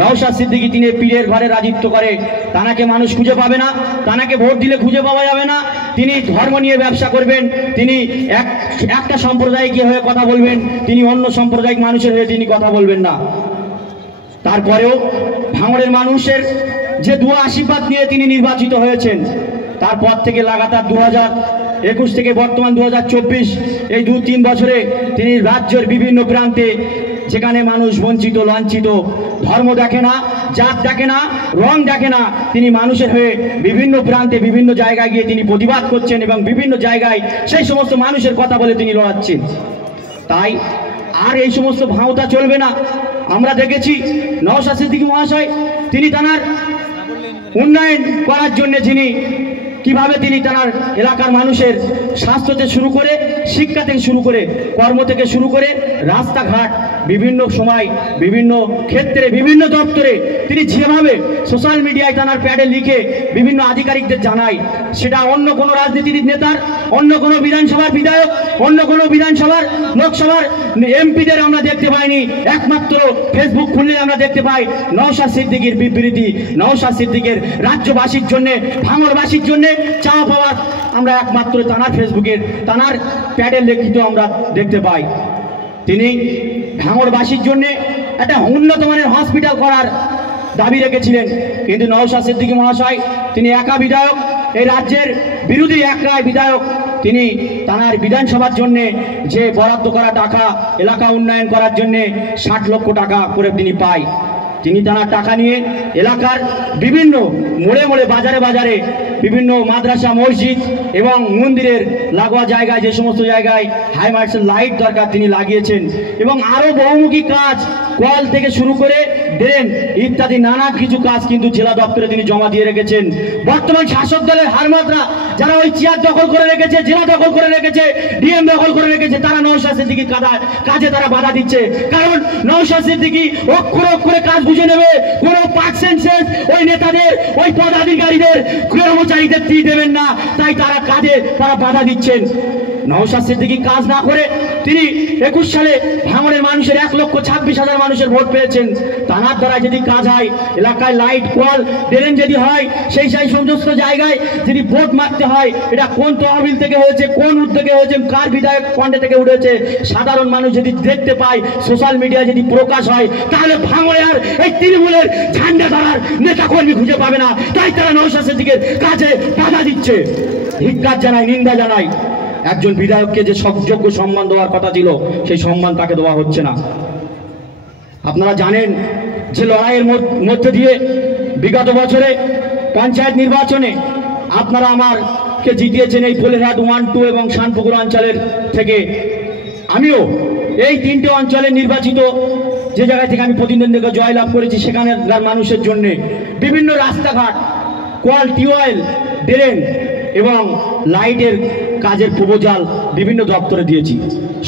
নওশাদ সিদ্দিকী তিনি পীরের ঘরে রাজত্ব করে, তানাকে মানুষ খুঁজে পাবে না, তানাকে ভোট দিলে খুঁজে পাওয়া যাবে না। তিনি ধর্ম নিয়ে ব্যবসা করবেন, তিনি একটা সম্প্রদায়িক হয়ে কথা বলবেন, তিনি অন্য সাম্প্রদায়িক মানুষের হয়ে তিনি কথা বলবেন না। তারপরেও ভাঙড়ের মানুষের যে দোয়া আশীর্বাদ নিয়ে তিনি নির্বাচিত হয়েছেন, তারপর থেকে লাগাতার 2021 থেকে বর্তমান 2024 এই 2-3 বছরে তিনি রাজ্যের বিভিন্ন প্রান্তে যেখানে মানুষ বঞ্চিত লাঞ্ছিত, ধর্ম দেখে না, জাত দেখে না, রং দেখে না, তিনি মানুষের হয়ে বিভিন্ন প্রান্তে বিভিন্ন জায়গায় গিয়ে তিনি প্রতিবাদ করছেন এবং বিভিন্ন জায়গায় সেই সমস্ত মানুষের কথা বলে তিনি লড়াচ্ছেন। তাই আর এই সমস্ত ভাওতা চলবে না। আমরা দেখেছি নওশাদ সিদ্দিকী মহাশয় তিনি তার উন্নয়ন করার জন্য যিনি কিভাবে তিনি তার এলাকার মানুষের স্বাস্থ্য থেকে শুরু করে, শিক্ষা থেকে শুরু করে, কর্ম থেকে শুরু করে, রাস্তাঘাট বিভিন্ন সময় বিভিন্ন ক্ষেত্রে বিভিন্ন দপ্তরে তিনি যেভাবে সোশ্যাল মিডিয়ায় তার প্যাডে লিখে বিভিন্ন আধিকারিকদের জানায়, সেটা অন্য কোনো রাজনীতির নেতার, অন্য কোনো বিধানসভার বিধায়ক, অন্য কোনো বিধানসভার লোকসভার এমপিদের আমরা দেখতে পাইনি। একমাত্র ফেসবুক খুললে আমরা দেখতে পাই নওশাদ সিদ্দিকীর বিবৃতি, নওশাদ সিদ্দিকের রাজ্যবাসীর জন্য, ভাঙড়বাসীর জন্য চাওয়া পাওয়া আমরা একমাত্র তানার ফেসবুকের তানার প্যাডে লিখিত আমরা দেখতে পাই। তিনি ভাঙড়বাসীর জন্য একটা উন্নত মানের হসপিটাল করার দাবি রেখেছিলেন, কিন্তু নওশাদ সিদ্দিকী মহাশয় তিনি একা বিধায়ক, এই রাজ্যের বিরোধী একরায় বিধায়ক, তিনি তানার বিধানসভার জন্য যে বরাদ্দ করা টাকা এলাকা উন্নয়ন করার জন্য 60 লক্ষ টাকা করে তিনি পায়, তিনি তার টাকা নিয়ে এলাকার বিভিন্ন মোড়ে মোড়ে বাজারে বাজারে বিভিন্ন মাদ্রাসা মসজিদ এবং মন্দিরের লাগোয়া জায়গায় যে সমস্ত জায়গায় হাই মার্শাল লাইট দরকার তিনি লাগিয়েছেন এবং আরও বহুমুখী কাজ, কল থেকে শুরু করে ড্রেন ইত্যাদি নানা কিছু কাজ কিন্তু জেলা দপ্তরে তিনি জমা দিয়ে রেখেছেন। বর্তমান শাসক দলের হারমাত্রা যারা ওই চেয়ার দখল করে রেখেছে, জেলা দখল করে রেখেছে, ডিএম দখল করে রেখেছে, তারা নওশাদ সিদ্দিকীর কাজে তারা বাধা দিচ্ছে। কারণ নওশাদ সিদ্দিকী অক্ষরে অক্ষরে কাজ বুঝে নেবে, কোনো পার্সেন্টেজ ওই নেতাদের, ওই পদাধিকারীদের, কর্মচারীদের দিয়ে দেবেন না, তাই তারা কাজে তারা বাধা দিচ্ছেন। নওশাদ সিদ্দিকী কাজ না করে তিনি 21 সালে ভাঙড়ের মানুষের 1,26,000 মানুষের ভোট পেয়েছেন। তার দ্বারা যদি কাজ হয়, এলাকায় লাইট কল ড্রেন যদি হয়, সেই সমস্ত জায়গায় যদি ভোট মারতে হয়, এটা কোন তহবিল থেকে হয়েছে, কোন উদ্যোগে হয়েছে, কার বিধায়ক ফান্ডে থেকে উঠেছে, সাধারণ মানুষ যদি দেখতে পায়, সোশ্যাল মিডিয়ায় যদি প্রকাশ হয়, তাহলে ভাঙড়ে আর এই তৃণমূলের ঝান্ডা ধরার নেতাকর্মী খুঁজে পাবে না। তাই তারা নওশাদ সিদ্দিকীর কাজে বাধা দিচ্ছে। ধিক্কার জানাই, নিন্দা জানাই। একজন বিধায়ককে যে যোগ্য সম্মান দেওয়ার কথা ছিল, সেই সম্মান তাকে দেওয়া হচ্ছে না। আপনারা জানেন যে লড়াইয়ের মধ্যে দিয়ে বিগত বছরে পঞ্চায়েত নির্বাচনে আপনারা আমাকে জিতিয়েছেন এই ফুলেরহাট 1, 2 এবং শানপুকুর অঞ্চলের থেকে। আমিও এই 3টে অঞ্চলের নির্বাচিত যে জায়গা থেকে আমি প্রতিদ্বন্দ্বিতা জয়লাভ করেছি, সেখানকার মানুষের জন্য বিভিন্ন রাস্তাঘাট, কল, টিউবওয়েল, ড্রেন এবং লাইটের কাজের প্রপোজাল বিভিন্ন দপ্তরে দিয়েছি।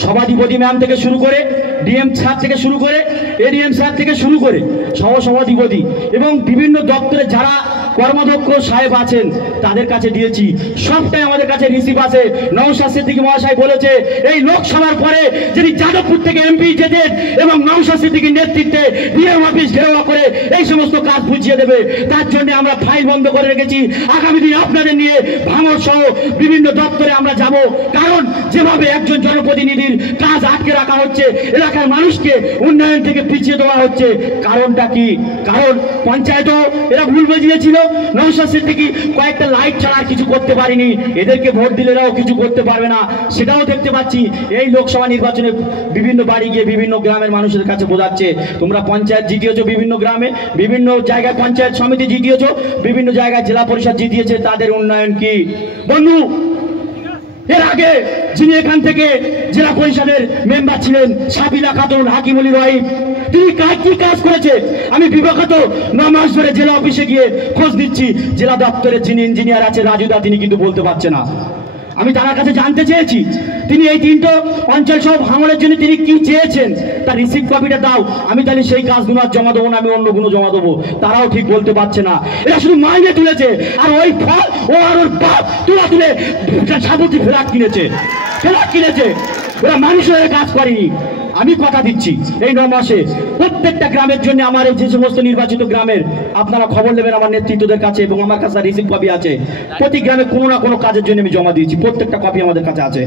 সভাধিপতি ম্যাম থেকে শুরু করে, ডিএম স্যার থেকে শুরু করে, এডিএম স্যার থেকে শুরু করে সহসভাধিপতি এবং বিভিন্ন দপ্তরে যারা কর্মদক্ষ সাহেব আছেন তাদের কাছে দিয়েছি। সবটাই আমাদের কাছে রিসিভ আছে। নওশাদ সিদ্দিকী মহাশয় বলেছে এই লোকসভার পরে যদি যাদবপুর থেকে এমপি যেতেন এবং নওশাদ সিদ্দিকীর নেতৃত্বে ডিএম অফিস ঘেরাও করে এই সমস্ত কাজ বুঝিয়ে দেবে। তার জন্য আমরা ফাইল বন্ধ করে রেখেছি। আগামী দিনে আপনাদের নিয়ে ভাঙড় সহ বিভিন্ন দপ্তরে আমরা যাব। কারণ যেভাবে একজন জনপ্রতিনিধির কাজ আটকে রাখা হচ্ছে, এলাকার মানুষকে উন্নয়ন থেকে পিছিয়ে দেওয়া হচ্ছে, কারণটা কি? কারণ পঞ্চায়েতও এরা ভুল বুঝিয়েছিল। নওশাদ সিদ্দিকী কয়েকটা লাইট ছাড়া কিছু করতে পারেনি, এদেরকে ভোট দিলে এরাও কিছু করতে পারবে না, সেটাও দেখতে পাচ্ছি। এই লোকসভা নির্বাচনে বিভিন্ন বাড়ি গিয়ে বিভিন্ন গ্রামের মানুষের কাছে বোঝাচ্ছে তোমরা পঞ্চায়েত জিতিয়েছো, বিভিন্ন গ্রামে বিভিন্ন জায়গায় পঞ্চায়েত সমিতি জিতিয়েছো, বিভিন্ন জায়গায় জেলা পরিষদ জিতিয়েছে, তাদের উন্নয়ন কি? বন্ধু, এর আগে যিনি এখান থেকে জেলা পরিষদের মেম্বার ছিলেন সাবিলা খাতুন হাকিমুল রহিম, তিনি কি কাজ করেছে? আমি বিগত 9 মাস ধরে জেলা অফিসে গিয়ে খোঁজ দিচ্ছি, জেলা দপ্তরে যিনি ইঞ্জিনিয়ার আছে রাজুদা, তিনি কিন্তু বলতে পারছে না। আমি তার কাছে জানতে চেয়েছি তিনি এই 3টো অঞ্চল সব ভাঙড়ের জন্য তিনি কি চেয়েছেন, তার রিসিভ কপিটা দাও, আমি তাহলে সেই কাজগুলো আর জমা দেবো না, আমি অন্যগুলো জমা দেবো। তারাও ঠিক বলতে পারছে না। এরা শুধু মাইনে তুলেছে আর ওই ফল ও আর ওর বাপ তুলে সাবুতি ফেরাক কিনেছে। ওরা মানুষের কাজ করেনি। আমি কথা দিচ্ছি এই 9 মাসে প্রত্যেকটা গ্রামের জন্য আমার এই যে সমস্ত নির্বাচিত গ্রামের আপনারা খবর নেবেন আমার নেতৃত্বদের কাছে, এবং আমার কাছে রিসিভ কপি আছে। প্রতি গ্রামে কোনো না কোনো কাজের জন্য আমি জমা দিয়েছি, প্রত্যেকটা কপি আমাদের কাছে আছে।